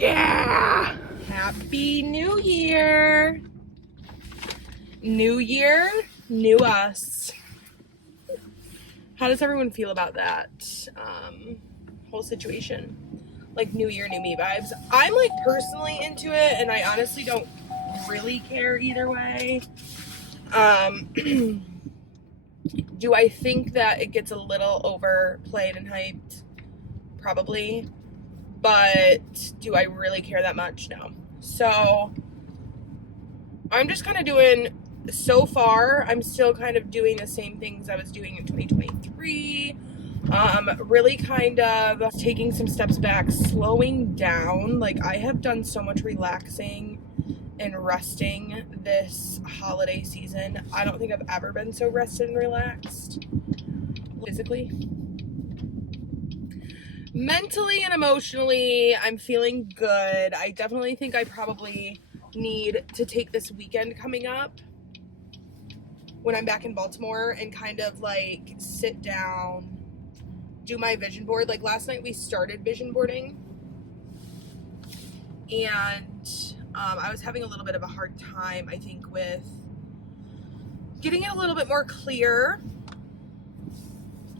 Yeah! Happy New Year! New year, new us. How does everyone feel about that whole situation? Like New Year, new me vibes. I'm like personally into it, and I honestly don't really care either way. Do I think that it gets a little overplayed and hyped? Probably. But do I really care that much? No. So I'm just kind of doing, so far, I'm still kind of doing the same things I was doing in 2023. Really kind of taking some steps back, slowing down. Like, I have done so much relaxing and resting this holiday season. I don't think I've ever been so rested and relaxed. Physically. Mentally and emotionally, I'm feeling good. I definitely think I probably need to take this weekend coming up when I'm back in Baltimore and kind of like sit down, do my vision board. Like last night we started vision boarding, and I was having a little bit of a hard time, I think, with getting it a little bit more clear,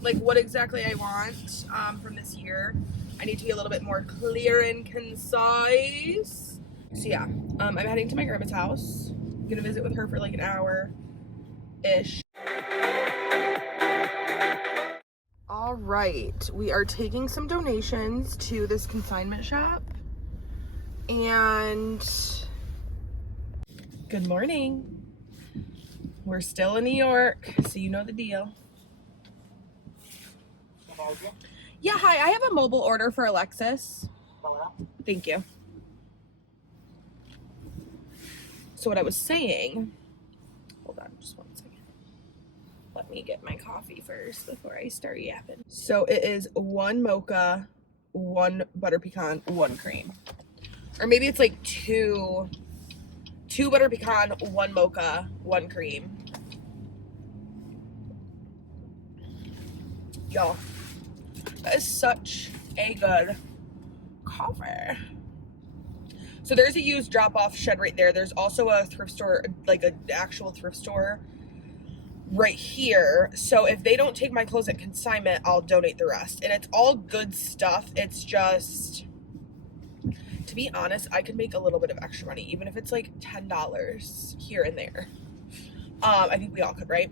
like what exactly I want from this year. I need to be a little bit more clear and concise. So yeah, I'm heading to my grandma's house. I'm gonna visit with her for like an hour-ish. All right, we are taking some donations to this consignment shop. And good morning. We're still in New York, so you know the deal. Yeah, hi, I have a mobile order for Alexis. Thank you. So what I was saying, hold on just one second. Let me get my coffee first before I start yapping. So it is 1 mocha, 1 butter pecan, 1 cream. Or maybe it's like two butter pecan, 1 mocha, 1 cream. Y'all, that is such a good coffee. So there's a used drop-off shed right there. There's also a thrift store, like an actual thrift store right here. So if they don't take my clothes at consignment, I'll donate the rest. And it's all good stuff. It's just, to be honest, I could make a little bit of extra money, even if it's like $10 here and there. I think we all could, right?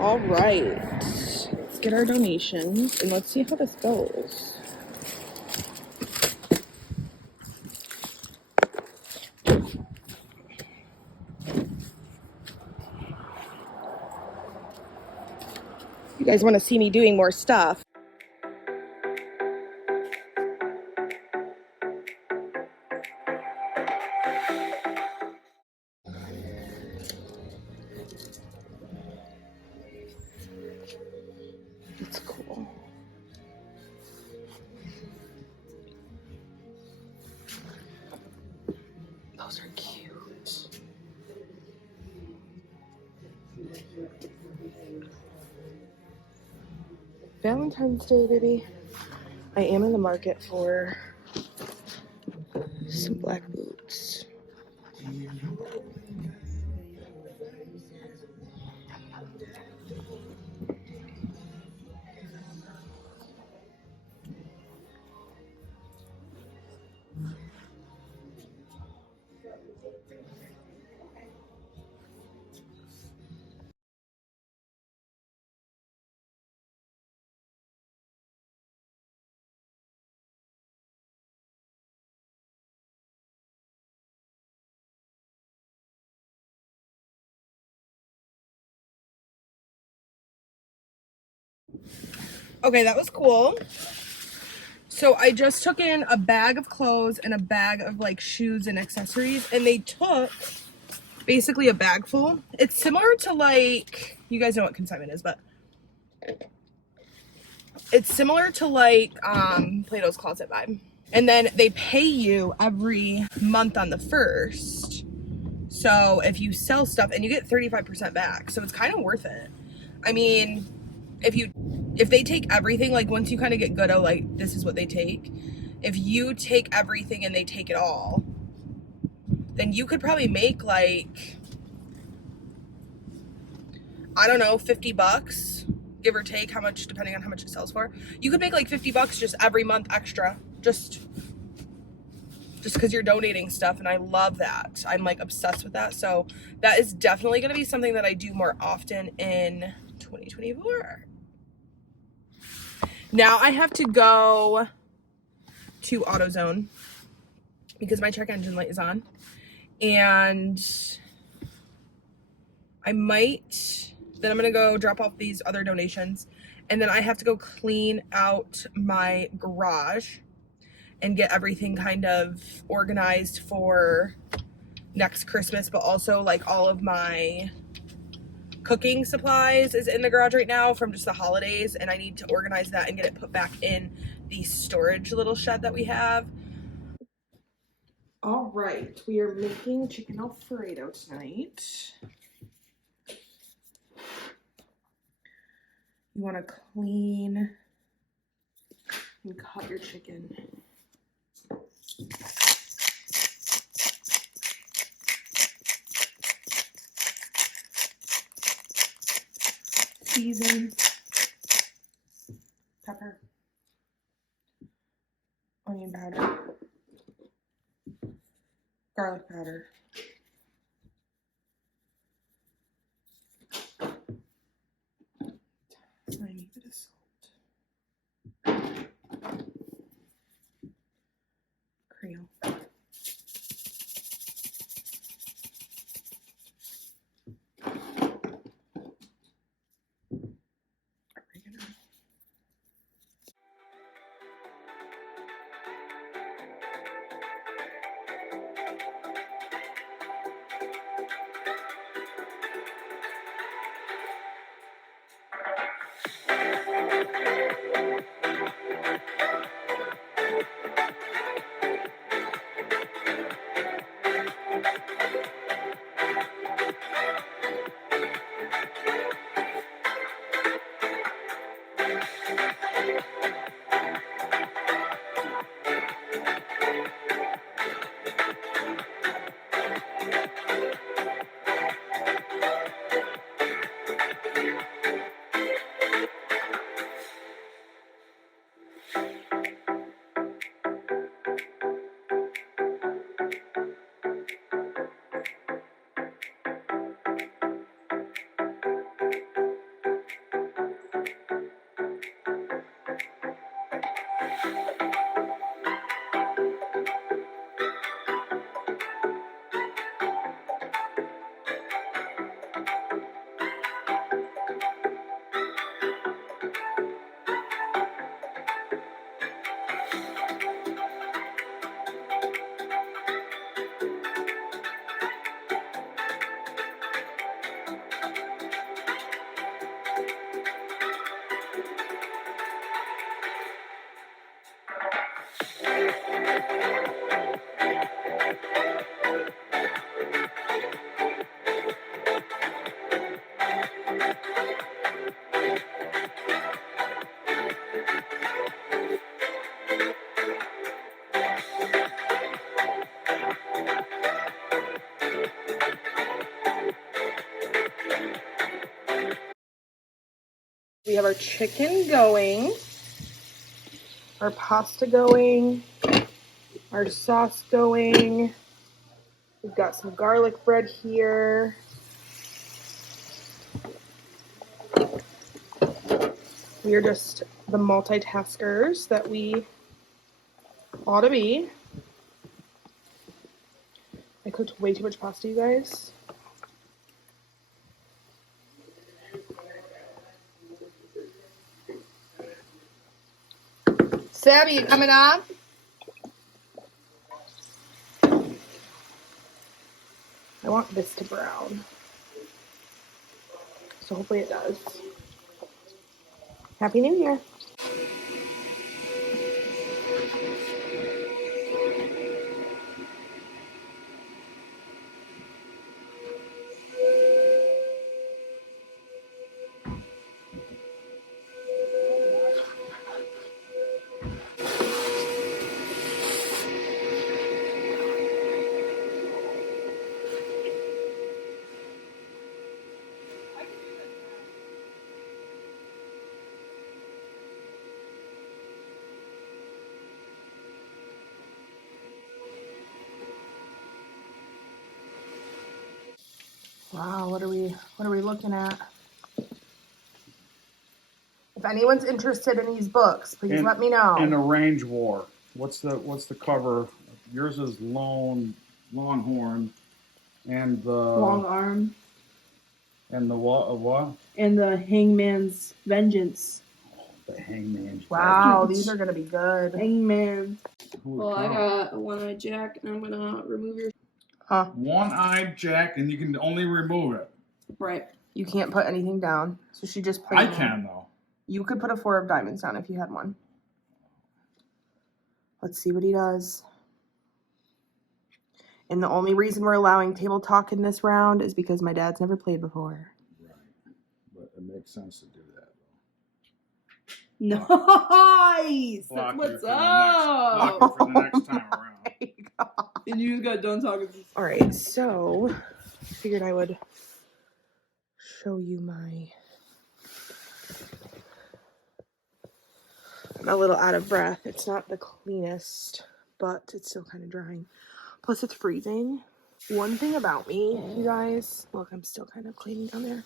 All right, let's get our donations and let's see how this goes. You guys want to see me doing more stuff. It's cool. Those are cute. Valentine's Day, baby. I am in the market for some black boots. Okay, that was cool. So I just took in a bag of clothes and a bag of like shoes and accessories, and they took basically a bag full. It's similar to like, you guys know what consignment is, but it's similar to like Plato's Closet vibe. And then they pay you every month on the 1st. So if you sell stuff, and you get 35% back, so it's kind of worth it. I mean, if they take everything, like once you kind of get good, oh, like this is what they take, if you take everything and they take it all, then you could probably make like, I don't know, $50, give or take, how much, depending on how much it sells for. You could make like $50 just every month extra, just because you're donating stuff, and I love that. I'm like obsessed with that. So that is definitely going to be something that I do more often in 2024. Now I have to go to AutoZone because my check engine light is on, and I'm gonna go drop off these other donations, and then I have to go clean out my garage and get everything kind of organized for next Christmas, but also like all of my cooking supplies is in the garage right now from just the holidays, and I need to organize that and get it put back in the storage little shed that we have. All right, we are making chicken Alfredo tonight. You want to clean and cut your chicken. Season, pepper, onion powder, garlic powder, tiny bit of salt, Creole. Oregano. We have our chicken going, our pasta going, our sauce going. We've got some garlic bread here. We are just the multitaskers that we ought to be. I cooked way too much pasta, you guys. Sabby, you coming on? I want this to brown. So hopefully it does. Happy New Year. Wow, what are we looking at? If anyone's interested in these books, please let me know. And the Range War. What's the cover? Yours is Longhorn, and the Long Arm. And the what? And the Hangman's Vengeance. The Hangman's. Wow, these are gonna be good. Hangman. Well, I got a One-Eyed Jack, and I'm gonna remove your. One-Eyed Jack, and you can only remove it. Right. You can't put anything down. So she just put. I can though. You could put a 4 of diamonds down if you had one. Let's see what he does. And the only reason we're allowing table talk in this round is because my dad's never played before. Right. But it makes sense to do that. Nice! Block That's what's up. up! For the next time around. And you just got done talking. Alright, so I figured I would show you my... I'm a little out of breath. It's not the cleanest, but it's still kind of drying. Plus it's freezing. One thing about me, you guys, look, I'm still kind of cleaning down there,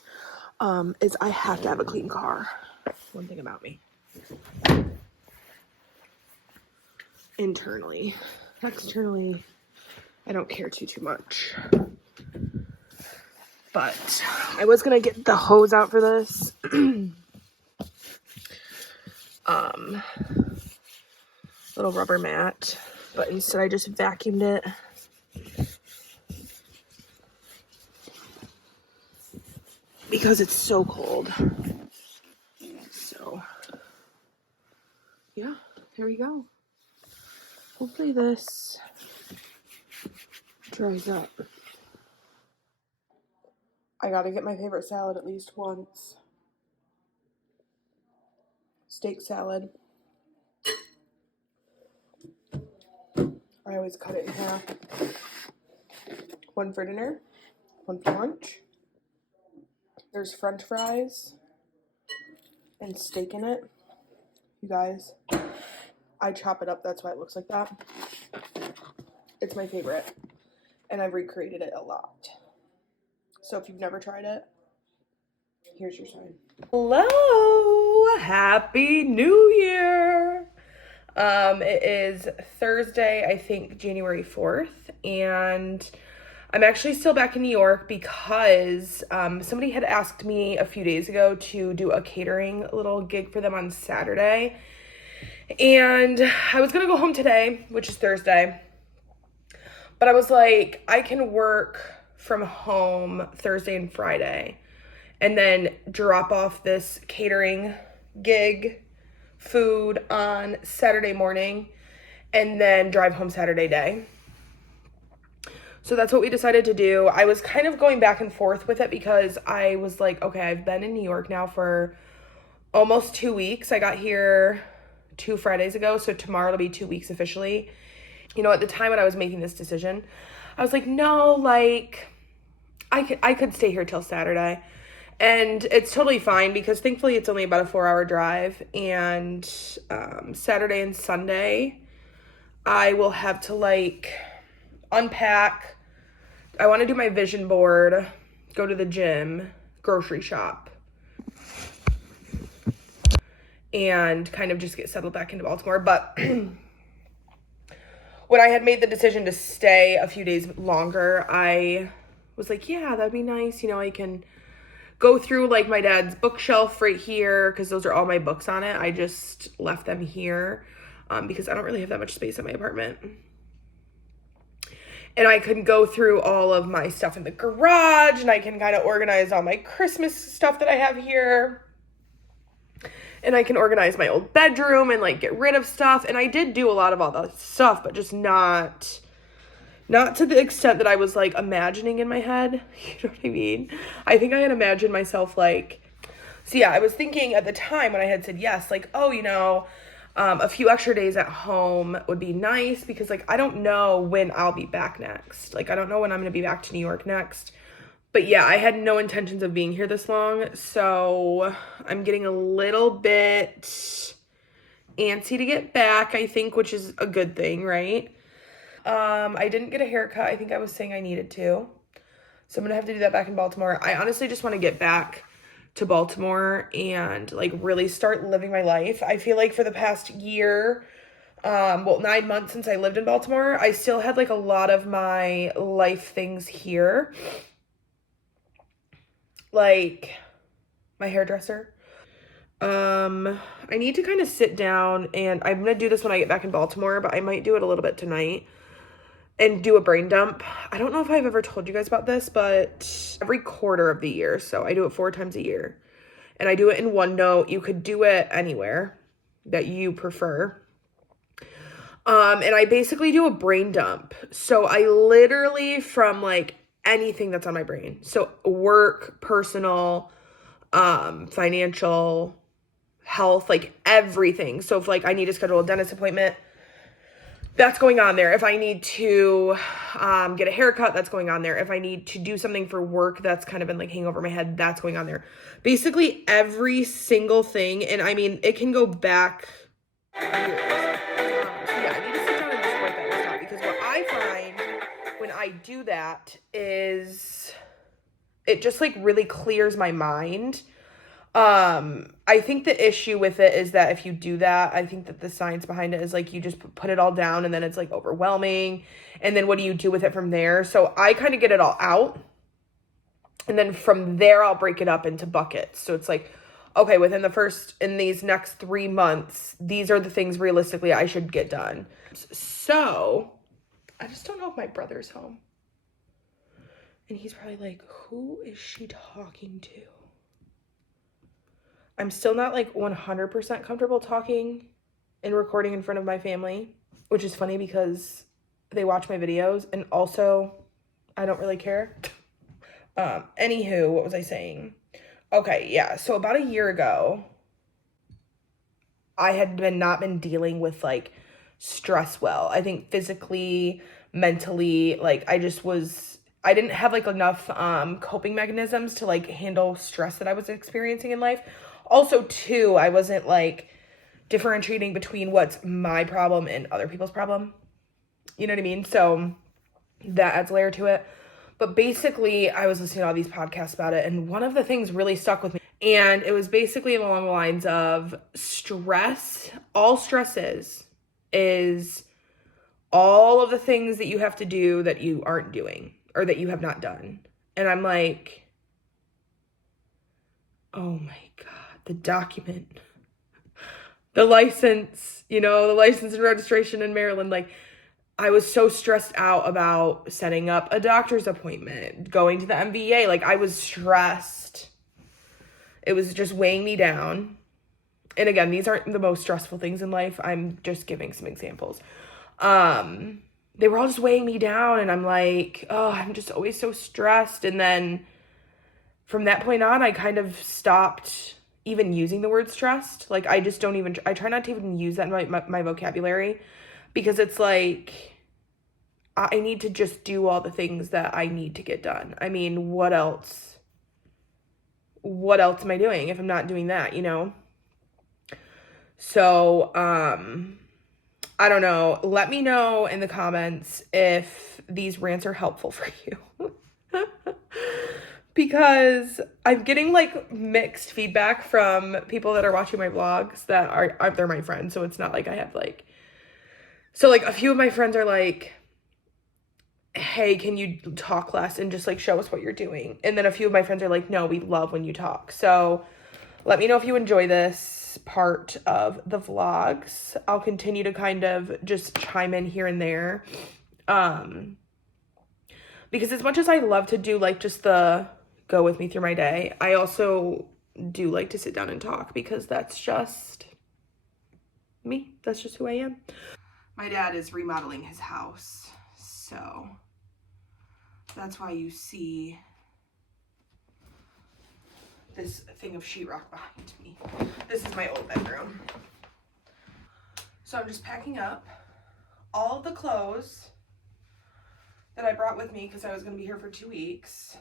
is I have to have a clean car. One thing about me. Internally. Externally, I don't care too much. But I was gonna get the hose out for this. Little rubber mat, but instead I just vacuumed it. Because it's so cold. So, yeah, here we go. Hopefully this dries up. I gotta get my favorite salad at least once. Steak salad. I always cut it in half. One for dinner, one for lunch. There's French fries and steak in it. You guys, I chop it up, that's why it looks like that. It's my favorite, and I've recreated it a lot. So if you've never tried it, here's your sign. Hello, happy new year. It is Thursday, I think January 4th, and I'm actually still back in New York because somebody had asked me a few days ago to do a catering little gig for them on Saturday. And I was going to go home today, which is Thursday. But I was like, I can work from home Thursday and Friday and then drop off this catering gig food on Saturday morning and then drive home Saturday day. So that's what we decided to do. I was kind of going back and forth with it because I was like, okay, I've been in New York now for almost 2 weeks. I got here 2 Fridays ago, so tomorrow it'll be 2 weeks officially. You know, at the time when I was making this decision, I was like, no, like, I could stay here till Saturday. And it's totally fine because thankfully it's only about a 4-hour drive. And Saturday and Sunday, I will have to, like, unpack. I want to do my vision board, go to the gym, grocery shop, and kind of just get settled back into Baltimore. But when I had made the decision to stay a few days longer, I was like, yeah, that'd be nice. You know, I can go through like my dad's bookshelf right here because those are all my books on it. I just left them here because I don't really have that much space in my apartment. And I can go through all of my stuff in the garage, and I can kind of organize all my Christmas stuff that I have here. And I can organize my old bedroom and like get rid of stuff. And I did do a lot of all that stuff, but just not to the extent that I was like imagining in my head. You know what I mean? I think I had imagined myself like, so yeah, I was thinking at the time when I had said yes, like, oh, you know, a few extra days at home would be nice because like, I don't know when I'll be back next. Like, I don't know when I'm going to be back to New York next. But yeah, I had no intentions of being here this long. So I'm getting a little bit antsy to get back, I think, which is a good thing, right? I didn't get a haircut. I think I was saying I needed to. So I'm gonna have to do that back in Baltimore. I honestly just want to get back to Baltimore and like really start living my life. I feel like for the past year, 9 months since I lived in Baltimore, I still had like a lot of my life things here. Like my hairdresser. I need to kind of sit down, and I'm gonna do this when I get back in Baltimore, but I might do it a little bit tonight and do a brain dump. I don't know if I've ever told you guys about this, but every quarter of the year, so I do it 4 times a year, and I do it in OneNote. You could do it anywhere that you prefer. And I basically do a brain dump. So I literally, from like anything that's on my brain. So work, personal, financial, health, like everything. So if like I need to schedule a dentist appointment, that's going on there. If I need to get a haircut, that's going on there. If I need to do something for work that's kind of been like hanging over my head, that's going on there. Basically every single thing. And I mean, it can go back years. So yeah, I need to sit down and just write that list out, because what I find when I do that is it just like really clears my mind. I think the issue with it is that if you do that, I think that the science behind it is like you just put it all down and then it's like overwhelming. And then what do you do with it from there? So I kind of get it all out. And then from there, I'll break it up into buckets. So it's like, okay, in these next 3 months, these are the things realistically I should get done. So I just don't know if my brother's home. And he's probably like, who is she talking to? I'm still not like 100% comfortable talking and recording in front of my family, which is funny because they watch my videos and also I don't really care. Anywho, what was I saying? Okay, yeah. So about a year ago, I had not been dealing with like stress well. I think physically, mentally, like I didn't have like enough coping mechanisms to like handle stress that I was experiencing in life. Also, too, I wasn't like differentiating between what's my problem and other people's problem. You know what I mean? So that adds a layer to it. But basically, I was listening to all these podcasts about it, and one of the things really stuck with me. And it was basically along the lines of stress. All stress is all of the things that you have to do that you aren't doing or that you have not done. And I'm like, oh my God, the document, the license, the license and registration in Maryland. Like, I was so stressed out about setting up a doctor's appointment, going to the MBA. Like, I was stressed. It was just weighing me down. And again, these aren't the most stressful things in life. I'm just giving some examples. They were all just weighing me down, and I'm like, oh, I'm just always so stressed. And then from that point on, I kind of stopped even using the word stressed. Like, I try not to even use that in my vocabulary, because it's like, I need to just do all the things that I need to get done. I mean, what else? What else am I doing if I'm not doing that, So, I don't know. Let me know in the comments if these rants are helpful for you. Because I'm getting like mixed feedback from people that are watching my vlogs that they're my friends. So it's not like I have like, so like a few of my friends are like, hey, can you talk less and just like show us what you're doing? And then a few of my friends are like, no, we love when you talk. So let me know if you enjoy this part of the vlogs. I'll continue to kind of just chime in here and there. Because as much as I love to do like just the go with me through my day, I also do like to sit down and talk, because that's just me. That's just who I am. My dad is remodeling his house, so that's why you see this thing of sheetrock behind me. This is my old bedroom. So I'm just packing up all of the clothes that I brought with me because I was going to be here for 2 weeks.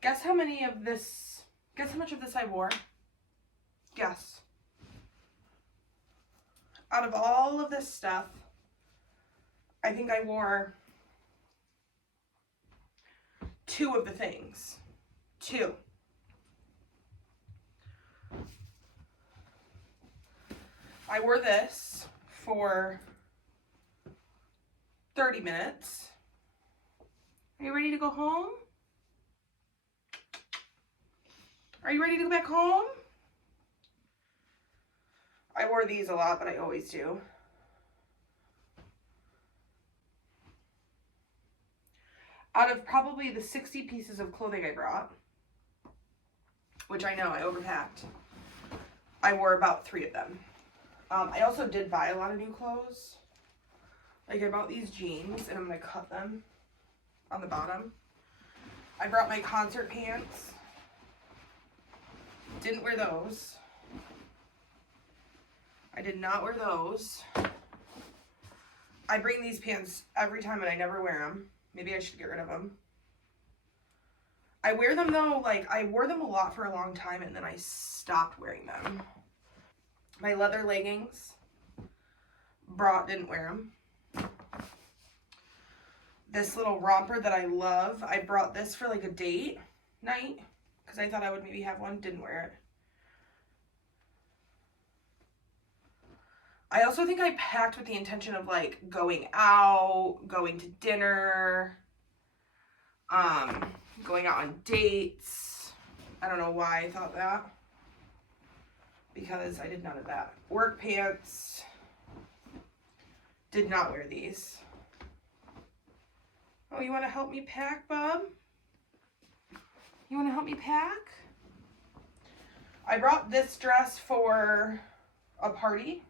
Guess how much of this I wore? Guess. Out of all of this stuff, I think I wore two of the things. Two. I wore this for 30 minutes. Are you ready to go home? Are you ready to go back home? I wore these a lot, but I always do. Out of probably the 60 pieces of clothing I brought, which I know I overpacked, I wore about 3 of them. I also did buy a lot of new clothes. Like I bought these jeans and I'm gonna cut them on the bottom. I brought my concert pants. Didn't wear those. I did not wear those. I bring these pants every time and I never wear them. Maybe I should get rid of them. I wear them though, like I wore them a lot for a long time and then I stopped wearing them. My leather leggings, didn't wear them. This little romper that I love, I brought this for like a date night because I thought I would maybe have one, didn't wear it. I also think I packed with the intention of like going out, going to dinner, going out on dates. I don't know why I thought that. Because I did none of that. Work pants. Did not wear these. Oh, you want to help me pack, bub? You want to help me pack? I brought this dress for a party.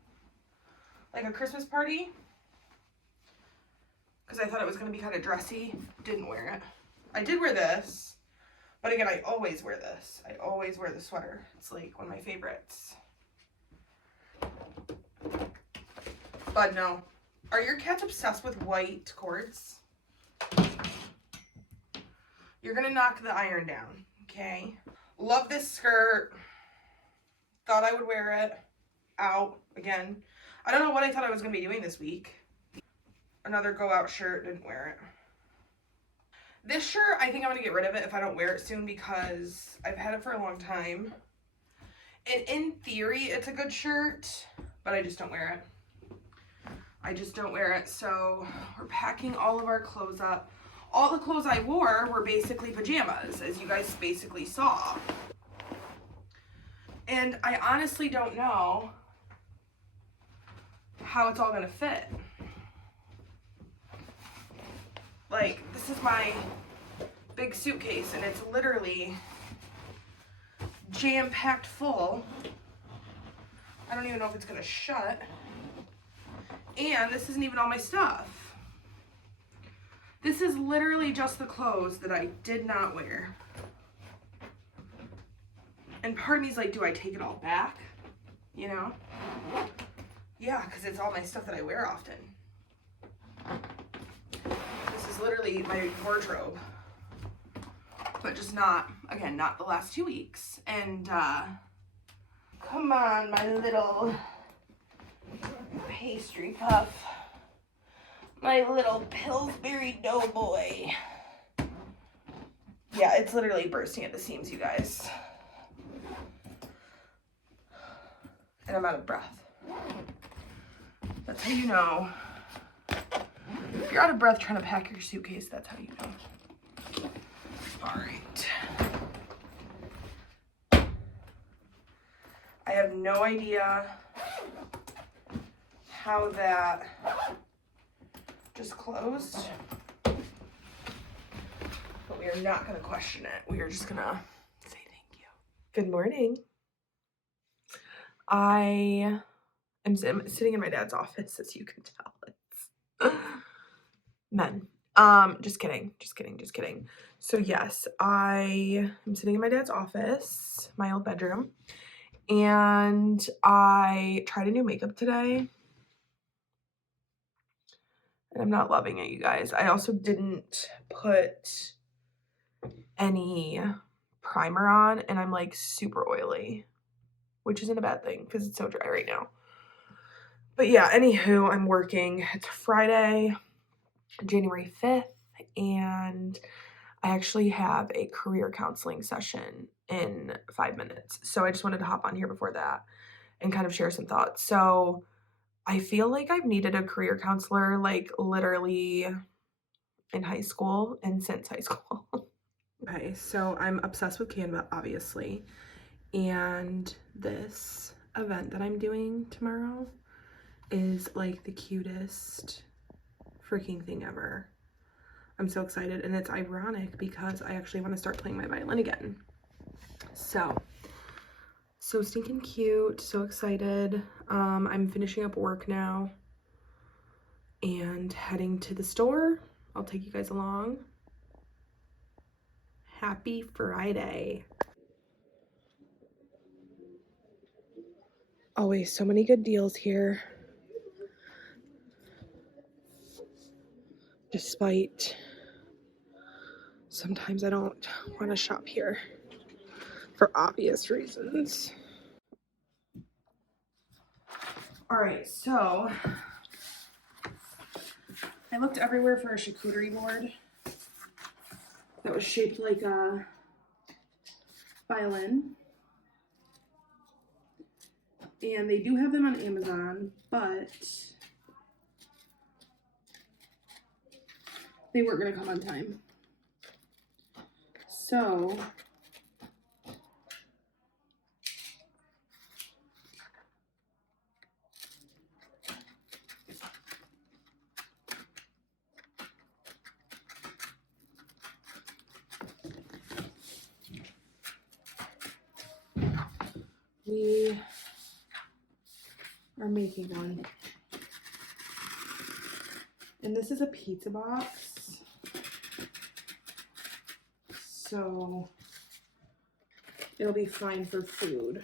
Like a Christmas party. Because I thought it was going to be kind of dressy. Didn't wear it. I did wear this. But again, I always wear this. I always wear the sweater. It's like one of my favorites. But no. Are your cats obsessed with white cords? You're gonna knock the iron down, okay? Love this skirt. Thought I would wear it out again. I don't know what I thought I was gonna be doing this week. Another go out shirt, didn't wear it. This shirt, I think I'm going to get rid of it if I don't wear it soon because I've had it for a long time. And in theory, it's a good shirt, but I just don't wear it. I just don't wear it. So we're packing all of our clothes up. All the clothes I wore were basically pajamas, as you guys basically saw. And I honestly don't know how it's all going to fit. Like, this is my big suitcase, and it's literally jam-packed full. I don't even know if it's gonna shut. And this isn't even all my stuff. This is literally just the clothes that I did not wear. And part of me is like, do I take it all back? You know? Yeah, because it's all my stuff that I wear often. This is literally my wardrobe. But just not, again, not the last 2 weeks. And, come on, my little pastry puff. My little Pillsbury Doughboy. Yeah, it's literally bursting at the seams, you guys. And I'm out of breath. That's how you know. If you're out of breath trying to pack your suitcase, that's how you know. All right. I have no idea how that just closed. But we are not going to question it. We are just going to say thank you. Good morning. I am sitting in my dad's office, as you can tell. It's men. Just kidding. So yes, I am sitting in my dad's office, my old bedroom, and I tried a new makeup today. And I'm not loving it, you guys. I also didn't put any primer on, and I'm like super oily, which isn't a bad thing because it's so dry right now. But yeah, anywho, I'm working. It's Friday, January 5th, and I actually have a career counseling session in 5 minutes. So I just wanted to hop on here before that and kind of share some thoughts. So I feel like I've needed a career counselor like literally in high school and since high school. Okay, so I'm obsessed with Canva, obviously. And this event that I'm doing tomorrow is like the cutest freaking thing ever. I'm so excited, and it's ironic because I actually want to start playing my violin again. So stinking cute, so excited. I'm finishing up work now and heading to the store. I'll take you guys along. Happy Friday. Always so many good deals here. Despite sometimes I don't want to shop here for obvious reasons. All right, so I looked everywhere for a charcuterie board that was shaped like a violin. And they do have them on Amazon, but they weren't gonna come on time. So we are making one. And this is a pizza box. So it'll be fine for food.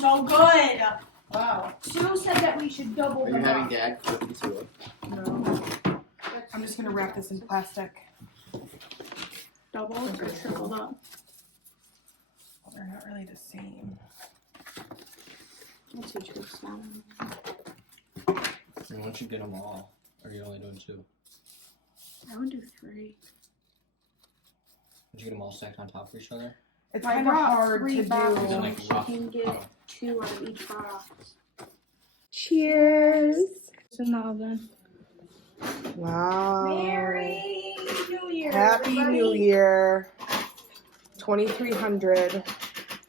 So good. Wow. Sue said that we should double Are you having Dad cook these too? No. I'm just gonna wrap this in plastic. Double or triple up? Well, they're not really the same. I'll teach you some. And once you get them all, or are you only doing 2? I would do 3. Did you get them all stacked on top of each other? It's I kind of brought hard 3 to boxes. Is it do. like You rough? can get Oh. 2 out of each box. Cheers. It's in the oven. Wow. Merry New Year. Happy everybody. New Year. 2300.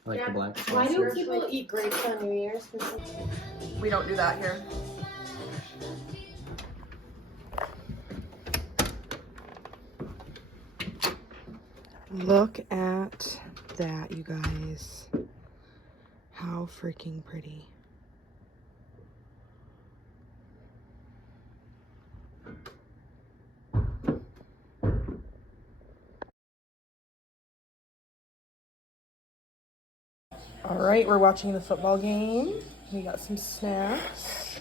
Like the black Why sauce. do people eat grapes on New Year's? We don't do that here. Look at that, you guys. How freaking pretty. All right, we're watching the football game. We got some snacks.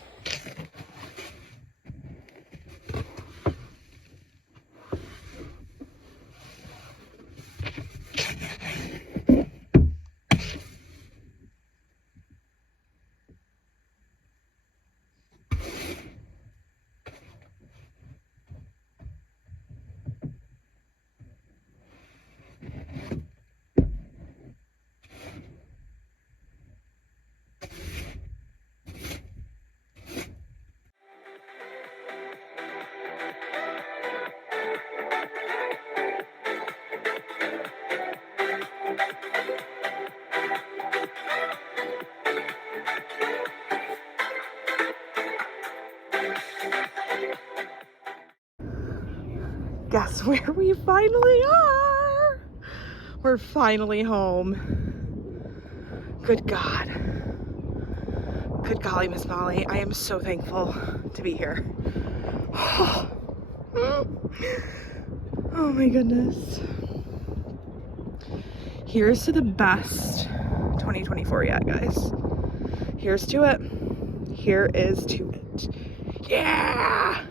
where we finally are. We're finally home. Good God. Good golly, Miss Molly. I am so thankful to be here. Oh my goodness. Here's to the best 2024 yet, guys. Here's to it. Here is to it. Yeah!